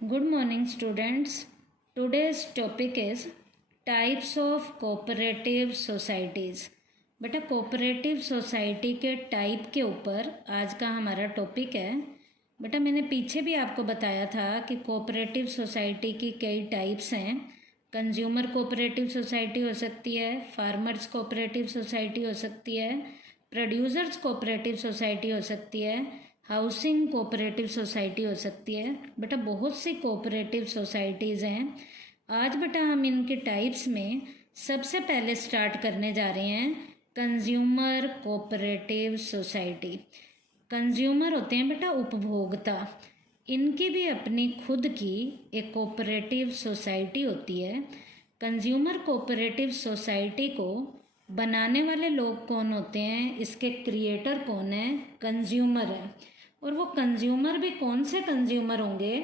Good morning, students. Today's topic is types of cooperative societies. बेटा cooperative society के type के ऊपर आज का हमारा टॉपिक है। बेटा मैंने पीछे भी आपको बताया था कि कोऑपरेटिव सोसाइटी की कई टाइप्स हैं। कंज्यूमर कोऑपरेटिव सोसाइटी हो सकती है, फार्मर्स कोऑपरेटिव सोसाइटी हो सकती है, प्रोड्यूसर्स कोऑपरेटिव सोसाइटी हो सकती है, हाउसिंग कोऑपरेटिव सोसाइटी हो सकती है। बेटा बहुत सी कोऑपरेटिव सोसाइटीज़ हैं। आज बेटा हम इनके टाइप्स में सबसे पहले स्टार्ट करने जा रहे हैं कंज्यूमर कोऑपरेटिव सोसाइटी। कंज्यूमर होते हैं बेटा उपभोक्ता, इनकी भी अपनी खुद की एक कोऑपरेटिव सोसाइटी होती है। कंज्यूमर कोऑपरेटिव सोसाइटी को बनाने वाले लोग कौन होते हैं, इसके क्रिएटर कौन है, कंज्यूमर है। और वो कंज्यूमर भी कौन से कंज्यूमर होंगे,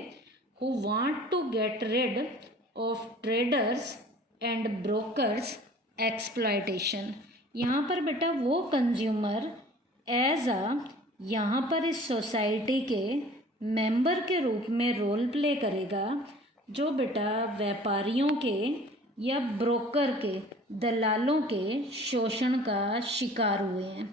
who want to get rid of traders and brokers exploitation. यहाँ पर बेटा वो कंज्यूमर यहाँ पर इस सोसाइटी के मेंबर के रूप में रोल प्ले करेगा, जो बेटा व्यापारियों के या ब्रोकर के, दलालों के शोषण का शिकार हुए हैं।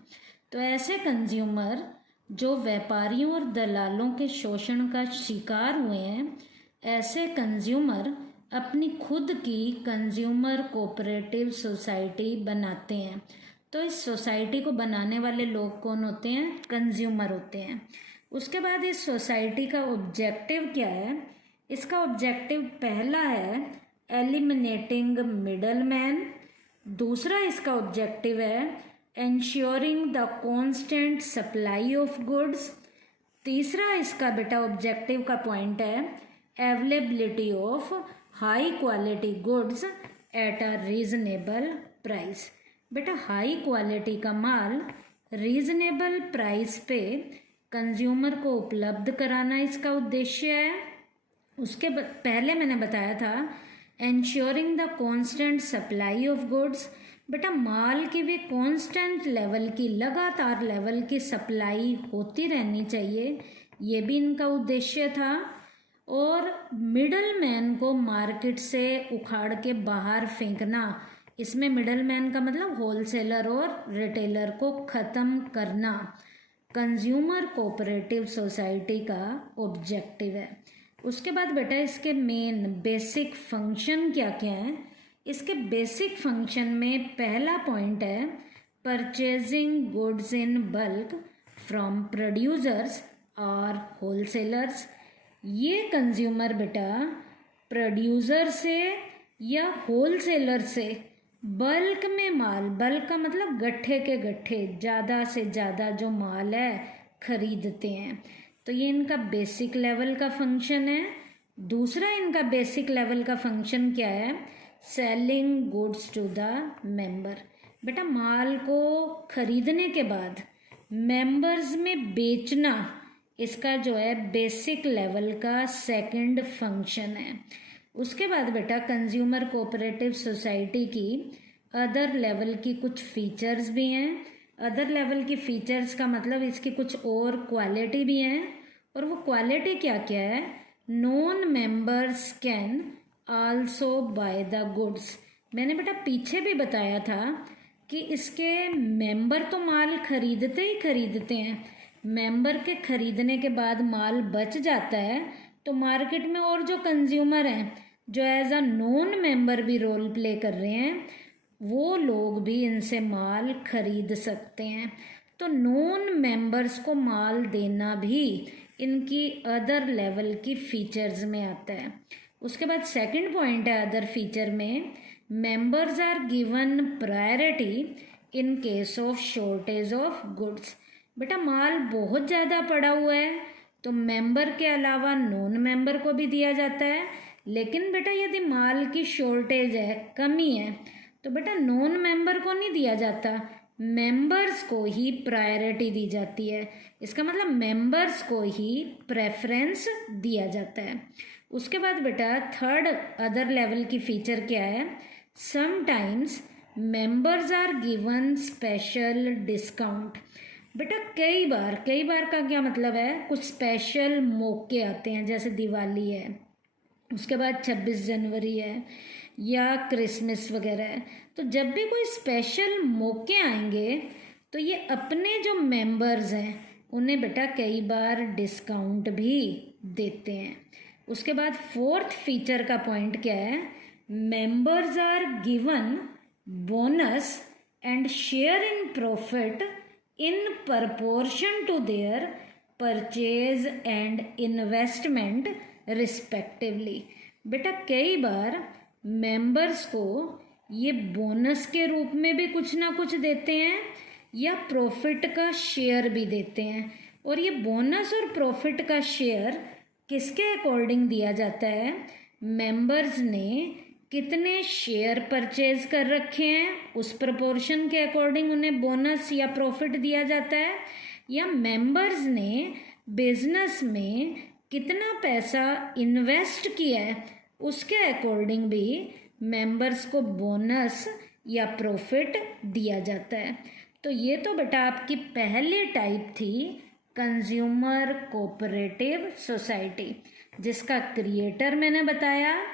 तो ऐसे कंज्यूमर जो व्यापारियों और दलालों के शोषण का शिकार हुए हैं, ऐसे कंज्यूमर अपनी खुद की कंज्यूमर कोऑपरेटिव सोसाइटी बनाते हैं। तो इस सोसाइटी को बनाने वाले लोग कौन होते हैं, कंज्यूमर होते हैं। उसके बाद इस सोसाइटी का ऑब्जेक्टिव क्या है, इसका ऑब्जेक्टिव पहला है एलिमिनेटिंग मिडल मैन। दूसरा इसका ऑब्जेक्टिव है ensuring the constant supply of goods। तीसरा इसका बेटा ऑब्जेक्टिव का पॉइंट है availability of high quality goods at a reasonable price. बेटा हाई क्वालिटी का माल रीजनेबल प्राइस पे कंज्यूमर को उपलब्ध कराना इसका उद्देश्य है। उसके पहले मैंने बताया था ensuring the constant supply of goods. बेटा माल की भी कांस्टेंट लेवल की, लगातार लेवल की सप्लाई होती रहनी चाहिए, ये भी इनका उद्देश्य था। और मिडल मैन को मार्केट से उखाड़ के बाहर फेंकना, इसमें मिडल मैन का मतलब होलसेलर और रिटेलर को ख़त्म करना कंज्यूमर कोऑपरेटिव सोसाइटी का ऑब्जेक्टिव है। उसके बाद बेटा इसके मेन बेसिक फंक्शन क्या क्या हैं। इसके बेसिक फंक्शन में पहला पॉइंट है purchasing goods in bulk from producers और होलसेलर्स। ये कंज्यूमर बेटा प्रोड्यूसर से या होलसेलर से बल्क में माल, बल्क का मतलब गट्ठे के गट्ठे, ज़्यादा से ज़्यादा जो माल है खरीदते हैं। तो ये इनका बेसिक लेवल का फंक्शन है। दूसरा इनका बेसिक लेवल का फंक्शन क्या है, selling goods to the member. बेटा माल को खरीदने के बाद मेंबर्स में बेचना इसका जो है बेसिक लेवल का सेकंड फंक्शन है। उसके बाद बेटा कंज्यूमर कोऑपरेटिव सोसाइटी की अदर लेवल की कुछ फीचर्स भी हैं। अदर लेवल की फीचर्स का मतलब इसकी कुछ और क्वालिटी भी हैं। और वो क्वालिटी क्या क्या है, non members can also by the goods. मैंने बेटा पीछे भी बताया था कि इसके मेंबर तो माल खरीदते ही खरीदते हैं, मेंबर के खरीदने के बाद माल बच जाता है तो मार्केट में और जो कंज्यूमर हैं जो एज अ नॉन मेंबर भी रोल प्ले कर रहे हैं, वो लोग भी इनसे माल खरीद सकते हैं। तो नॉन मेंबर्स को माल देना भी इनकी अदर लेवल की फीचर्स में आता है। उसके बाद सेकंड पॉइंट है अदर फीचर में, members are given priority in case of shortage of goods. बेटा माल बहुत ज़्यादा पड़ा हुआ है तो मेंबर के अलावा नॉन मेंबर को भी दिया जाता है, लेकिन बेटा यदि माल की शॉर्टेज है, कमी है, तो बेटा नॉन मेंबर को नहीं दिया जाता, मेंबर्स को ही प्रायोरिटी दी जाती है। इसका मतलब मेंबर्स को ही प्रेफरेंस दिया जाता है। उसके बाद बेटा थर्ड अदर लेवल की फीचर क्या है, sometimes members are given special discount. बेटा कई बार का क्या मतलब है, कुछ स्पेशल मौके आते हैं, जैसे दिवाली है, उसके बाद 26 जनवरी है या क्रिसमस वगैरह है। तो जब भी कोई स्पेशल मौके आएंगे तो ये अपने जो मेंबर्स हैं उन्हें बेटा कई बार डिस्काउंट भी देते हैं। उसके बाद 4th फीचर का पॉइंट क्या है, members are given bonus and share in profit in proportion to their purchase and investment respectively. बेटा कई बार मेंबर्स को ये बोनस के रूप में भी कुछ ना कुछ देते हैं या प्रॉफिट का शेयर भी देते हैं। और ये बोनस और प्रॉफिट का शेयर किसके अकॉर्डिंग दिया जाता है, मेंबर्स ने कितने शेयर परचेज कर रखे हैं उस प्रपोर्शन के अकॉर्डिंग उन्हें बोनस या प्रॉफिट दिया जाता है, या मेंबर्स ने बिजनेस में कितना पैसा इन्वेस्ट किया है उसके अकॉर्डिंग भी मेंबर्स को बोनस या प्रॉफिट दिया जाता है। तो ये तो बेटा आपकी पहली टाइप थी कंज्यूमर कोऑपरेटिव सोसाइटी, जिसका क्रिएटर मैंने बताया,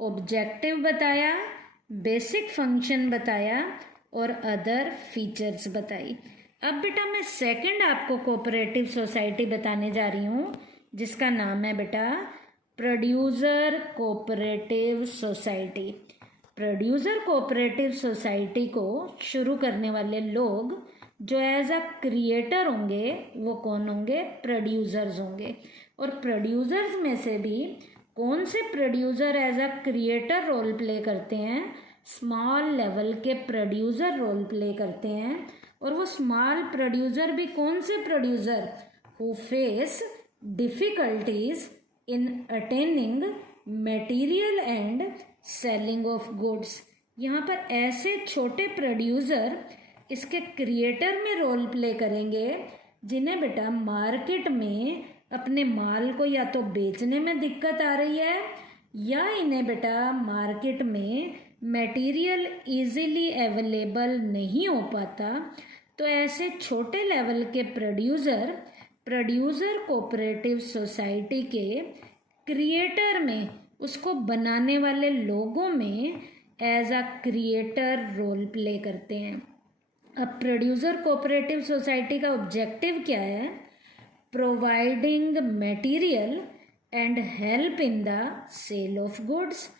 ऑब्जेक्टिव बताया, बेसिक फंक्शन बताया और अदर फीचर्स बताई। अब बेटा मैं सेकंड आपको कोऑपरेटिव सोसाइटी बताने जा रही हूँ, जिसका नाम है बेटा producer cooperative society. Producer cooperative society को शुरू करने वाले लोग जो एज अ क्रिएटर होंगे वो कौन होंगे, प्रोड्यूसर्स होंगे। और प्रोड्यूसर्स में से भी कौन से producer as a creator role play करते हैं, स्मॉल लेवल के प्रोड्यूसर रोल प्ले करते हैं। और वो स्मॉल प्रोड्यूसर भी कौन से producer, who face difficulties in attaining material and selling of goods. यहाँ पर ऐसे छोटे प्रोड्यूसर इसके क्रिएटर में रोल प्ले करेंगे जिन्हें बेटा मार्केट में अपने माल को या तो बेचने में दिक्कत आ रही है या इन्हें बेटा मार्केट में मटेरियल इजीली अवेलेबल नहीं हो पाता। तो ऐसे छोटे लेवल के प्रोड्यूसर कोऑपरेटिव सोसाइटी के क्रिएटर में, उसको बनाने वाले लोगों में as a creator role play करते हैं। अब प्रोड्यूसर कोऑपरेटिव सोसाइटी का ऑब्जेक्टिव क्या है, providing material and help in the sale of goods.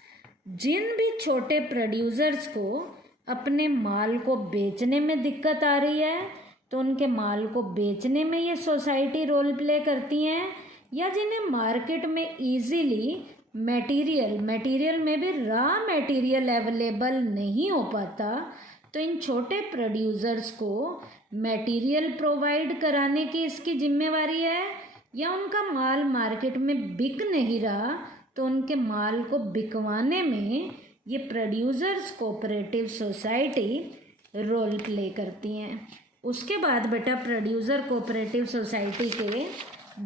जिन भी छोटे प्रोड्यूसर्स को अपने माल को बेचने में दिक्कत आ रही है तो उनके माल को बेचने में ये सोसाइटी रोल प्ले करती हैं, या जिन्हें मार्केट में इजीली मटेरियल में भी रॉ मटेरियल अवेलेबल नहीं हो पाता तो इन छोटे प्रोड्यूसर्स को मटेरियल प्रोवाइड कराने की इसकी जिम्मेवारी है, या उनका माल मार्केट में बिक नहीं रहा तो उनके माल को बिकवाने में ये producers cooperative society role play करती हैं। उसके बाद बेटा प्रोड्यूसर कोऑपरेटिव सोसाइटी के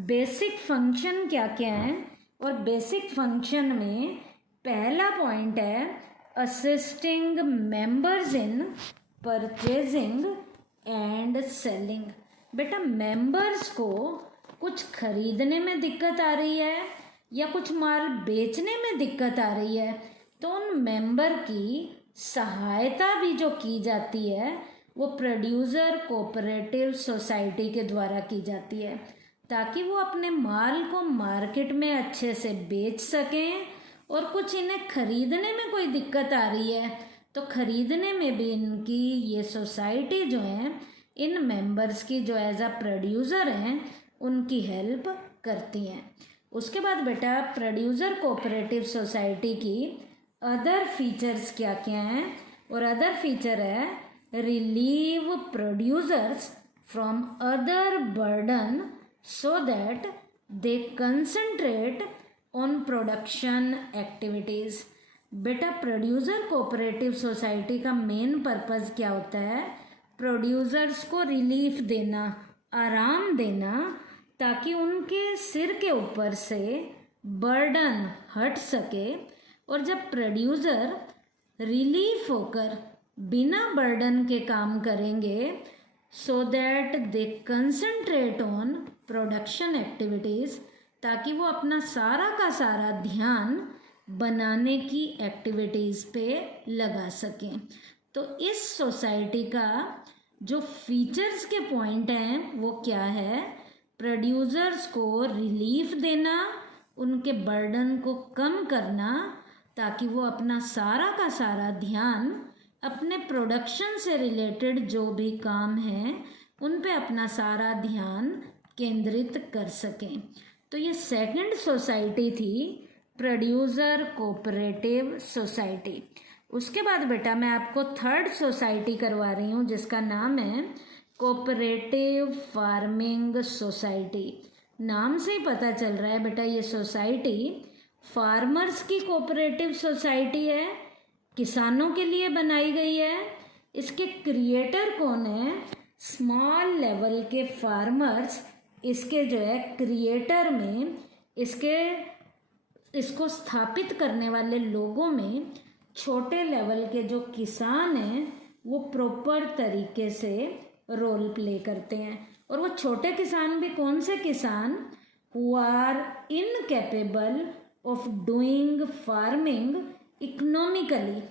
बेसिक फंक्शन क्या क्या हैं, और बेसिक फंक्शन में पहला पॉइंट है assisting members in purchasing and selling. बेटा मेंबर्स को कुछ खरीदने में दिक्कत आ रही है या कुछ माल बेचने में दिक्कत आ रही है तो उन मेंबर की सहायता भी जो की जाती है वो प्रोड्यूसर कोऑपरेटिव सोसाइटी के द्वारा की जाती है, ताकि वो अपने माल को मार्केट में अच्छे से बेच सकें। और कुछ इन्हें खरीदने में कोई दिक्कत आ रही है तो खरीदने में भी इनकी ये सोसाइटी जो है इन मेंबर्स की जो एज अ प्रोड्यूसर हैं उनकी हेल्प करती हैं। उसके बाद बेटा प्रोड्यूसर कोऑपरेटिव सोसाइटी की अदर फीचर्स क्या क्या हैं, और अदर फीचर है relieve producers from other burden so that they concentrate on production activities. बेटा प्रोड्यूसर कोऑपरेटिव सोसाइटी का मेन पर्पज़ क्या होता है, प्रोड्यूसर्स को रिलीफ देना, आराम देना, ताकि उनके सिर के ऊपर से बर्डन हट सके। और जब प्रोड्यूसर रिलीफ होकर बिना बर्डन के काम करेंगे so that they concentrate on production activities, ताकि वो अपना सारा का सारा ध्यान बनाने की एक्टिविटीज़ पे लगा सकें। तो इस सोसाइटी का जो फीचर्स के पॉइंट हैं वो क्या है? प्रोड्यूसर्स को रिलीफ देना, उनके बर्डन को कम करना, ताकि वो अपना सारा का सारा ध्यान अपने प्रोडक्शन से रिलेटेड जो भी काम हैं उन पे अपना सारा ध्यान केंद्रित कर सकें। तो ये सेकंड सोसाइटी थी, प्रोड्यूसर कोऑपरेटिव सोसाइटी। उसके बाद बेटा मैं आपको थर्ड सोसाइटी करवा रही हूँ जिसका नाम है कोऑपरेटिव फार्मिंग सोसाइटी। नाम से ही पता चल रहा है बेटा ये सोसाइटी फार्मर्स की कोऑपरेटिव सोसाइटी है, किसानों के लिए बनाई गई है। इसके क्रिएटर कौन है? स्मॉल लेवल के फार्मर्स इसके जो है क्रिएटर में, इसको स्थापित करने वाले लोगों में छोटे लेवल के जो किसान हैं वो प्रॉपर तरीके से रोल प्ले करते हैं। और वो छोटे किसान भी कौन से किसान? Who are incapable of doing farming economically.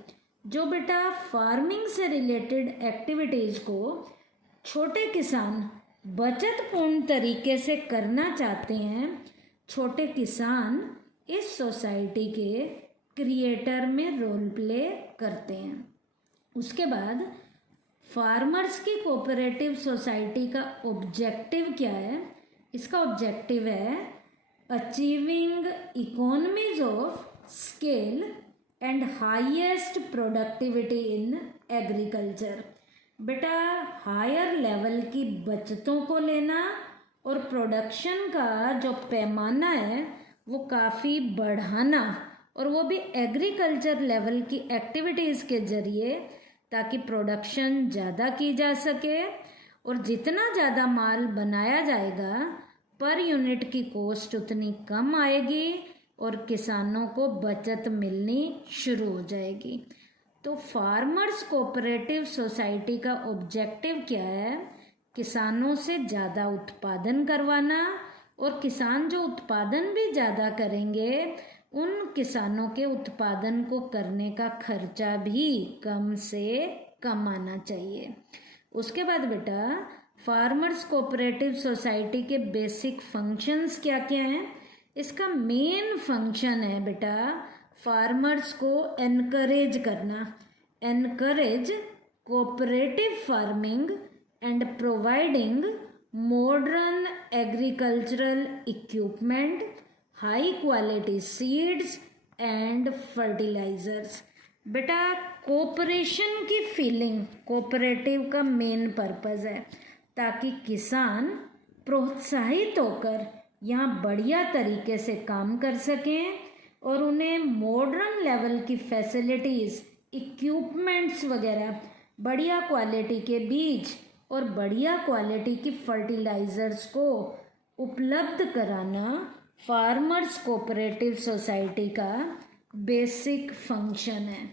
जो बेटा फार्मिंग से रिलेटेड एक्टिविटीज़ को छोटे किसान बचतपूर्ण तरीके से करना चाहते हैं, छोटे किसान इस सोसाइटी के क्रिएटर में रोल प्ले करते हैं। उसके बाद फार्मर्स की कोऑपरेटिव सोसाइटी का ऑब्जेक्टिव क्या है? इसका ऑब्जेक्टिव है achieving economies of scale and highest productivity in agriculture. बेटा हायर लेवल की बचतों को लेना और प्रोडक्शन का जो पैमाना है वो काफ़ी बढ़ाना, और वो भी एग्रीकल्चर लेवल की एक्टिविटीज़ के ज़रिए, ताकि प्रोडक्शन ज़्यादा की जा सके और जितना ज़्यादा माल बनाया जाएगा पर यूनिट की कॉस्ट उतनी कम आएगी और किसानों को बचत मिलनी शुरू हो जाएगी। तो फार्मर्स कोऑपरेटिव सोसाइटी का ऑब्जेक्टिव क्या है? किसानों से ज़्यादा उत्पादन करवाना, और किसान जो उत्पादन भी ज़्यादा करेंगे उन किसानों के उत्पादन को करने का खर्चा भी कम से कम आना चाहिए। उसके बाद बेटा फार्मर्स कोऑपरेटिव सोसाइटी के बेसिक फंक्शंस क्या क्या हैं? इसका मेन फंक्शन है बेटा फार्मर्स को एनकरेज करना, encourage cooperative farming and providing modern agricultural equipment, high quality seeds and fertilizers. बेटा कोऑपरेशन की फीलिंग कोऑपरेटिव का मेन पर्पस है, ताकि किसान प्रोत्साहित होकर यहाँ बढ़िया तरीके से काम कर सकें और उन्हें मॉडर्न लेवल की फैसिलिटीज़, इक्विपमेंट्स वगैरह, बढ़िया क्वालिटी के बीज और बढ़िया क्वालिटी की फर्टिलाइज़र्स को उपलब्ध कराना फार्मर्स कोऑपरेटिव सोसाइटी का बेसिक फंक्शन है।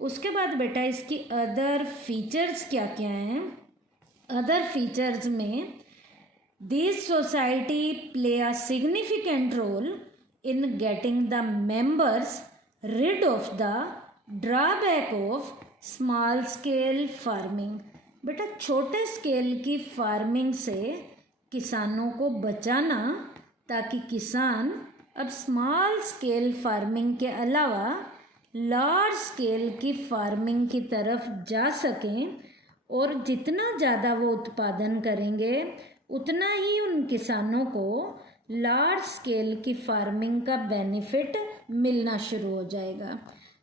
उसके बाद बेटा इसकी अदर फीचर्स क्या क्या हैं? अदर फीचर्स में this society play a significant role in getting the members rid of the drawback of small scale farming. बेटा छोटे स्केल की फार्मिंग से किसानों को बचाना, ताकि किसान अब स्मॉल स्केल फार्मिंग के अलावा लार्ज स्केल की फार्मिंग की तरफ जा सकें, और जितना ज़्यादा वो उत्पादन करेंगे उतना ही उन किसानों को लार्ज स्केल की फार्मिंग का बेनिफिट मिलना शुरू हो जाएगा।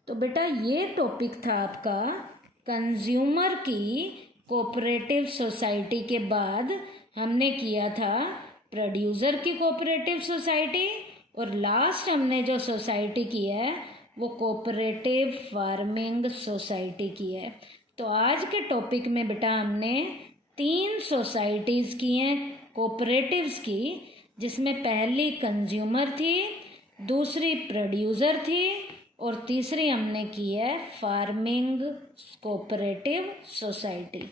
तो बेटा ये टॉपिक था आपका कंज्यूमर की कोऑपरेटिव सोसाइटी के बाद हमने किया था प्रोड्यूसर की कोऑपरेटिव सोसाइटी, और लास्ट हमने जो सोसाइटी की है वो कोऑपरेटिव फार्मिंग सोसाइटी की है। तो आज के टॉपिक में बेटा हमने 3 सोसाइटीज़ की हैं कोऑपरेटिव्स की, जिसमें पहली कंज्यूमर थी, दूसरी प्रोड्यूसर थी और तीसरी हमने की है फार्मिंग कोऑपरेटिव सोसाइटी।